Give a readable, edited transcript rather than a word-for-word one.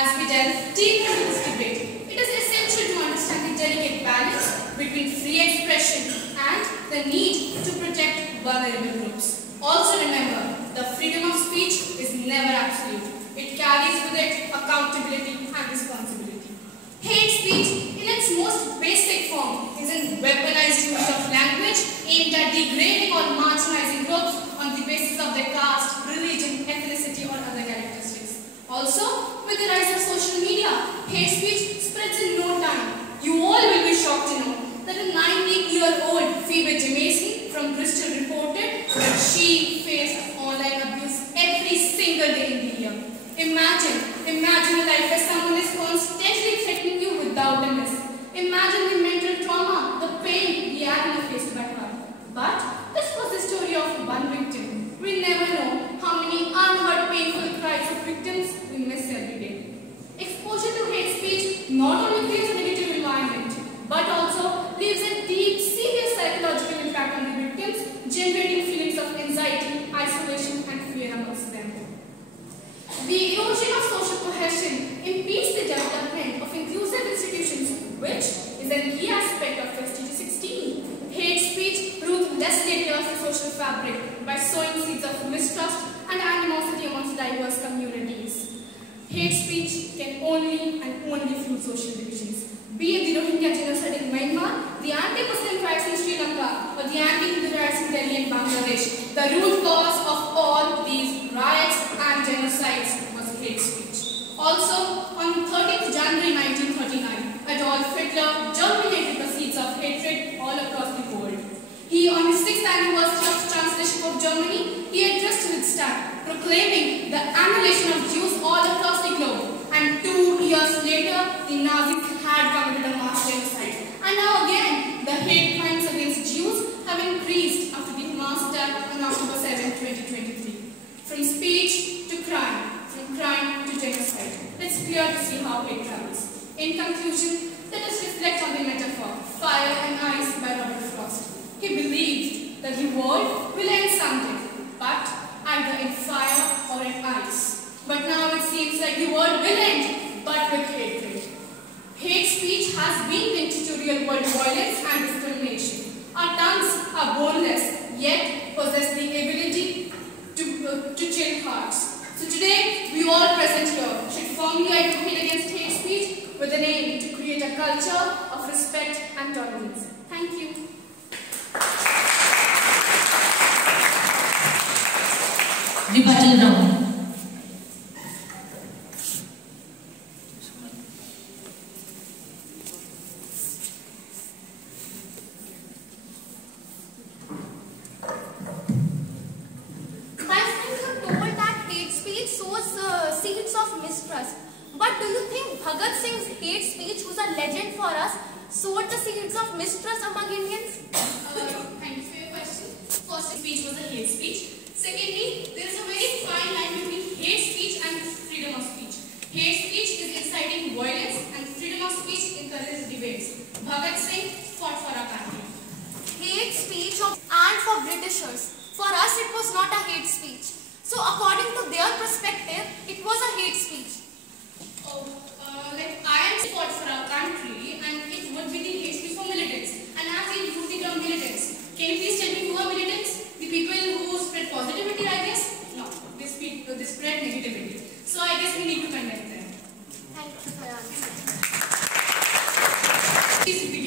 As we delve deeper into this debate, it is essential to understand the delicate balance between free expression and the need to protect vulnerable groups. Also remember, the freedom of speech is never absolute. It carries with it accountability and responsibility. Hate speech, in its most basic form, is an weaponized use of language aimed at degrading or marginalizing groups on the basis of their caste, religion, ethnicity, or other characteristics. Also, with the rise of social media, hate speech spreads in no time. You all will be shocked to know that a 90-year-old Phoebe Jemason from Bristol reported that she faced online abuse every single day in the year. Imagine a life where someone is constantly threatening you without a miss. Imagine the mental trauma, the pain, the agony faced by her. But this was the story of one victim. We never know how many unheard painful cries of victims we miss every day. Exposure to hate speech not only creates a negative environment, but also leaves a deep, serious psychological impact on the victims, generating feelings of anxiety, isolation, and fear amongst them. The erosion of social cohesion impedes the development of inclusive institutions, which is a key aspect of SDG 16. Hate speech ruthlessly tears the social fabric by sowing seeds of mistrust and animosity amongst diverse communities. Hate speech can only fuel social divisions. Be it the Rohingya genocide in Myanmar, the anti-Muslim riots in Sri Lanka, or the anti-Hindu riots in Delhi and Bangladesh, the root cause of all these riots and genocides was hate speech. Also, on 30th January 1939, Adolf Hitler germinated the seeds of hatred all across the world. He, on his 6th anniversary of Chancellorship of Germany, he addressed Riksdag, proclaiming the annihilation of Jews all across the globe. And 2 years later, the Nazis had committed a mass genocide. And now again, the hate crimes against Jews have increased after the mass attack on October 7, 2023. From speech to crime, from crime to genocide. It's clear to see how hate travels. In conclusion, let us reflect on the metaphor, Fire and Ice by Robert Frost. He believed that the world will end someday, but either in fire or in ice. But now it seems like the world will end, but with hatred. Hate speech has been linked to real world violence and discrimination. Our tongues are boneless, yet possess the ability to chill hearts. So today, we all present here should firmly advocate against hate speech with an aim to create a culture of respect and tolerance. Thank you. Rebuttal round. Seeds of mistrust. But do you think Bhagat Singh's hate speech, who's a legend for us, sowed the seeds of mistrust among Indians? Thank you for your question. First, speech was a hate speech. Secondly, there is a very fine line between hate speech and freedom of speech. Hate speech is inciting violence and freedom of speech encourages debates. Bhagat Singh fought for our country. Hate speech and for Britishers. For us, it was not a hate speech. So according to their perspective, it was a hate speech. Like I am fought for our country and it would be the hate speech for militants. And as you use the term militants, can you please tell me who are militants? The people who spread positivity, I guess? No, they spread negativity. So I guess we need to condemn them. Thank you for your answer. Please repeat.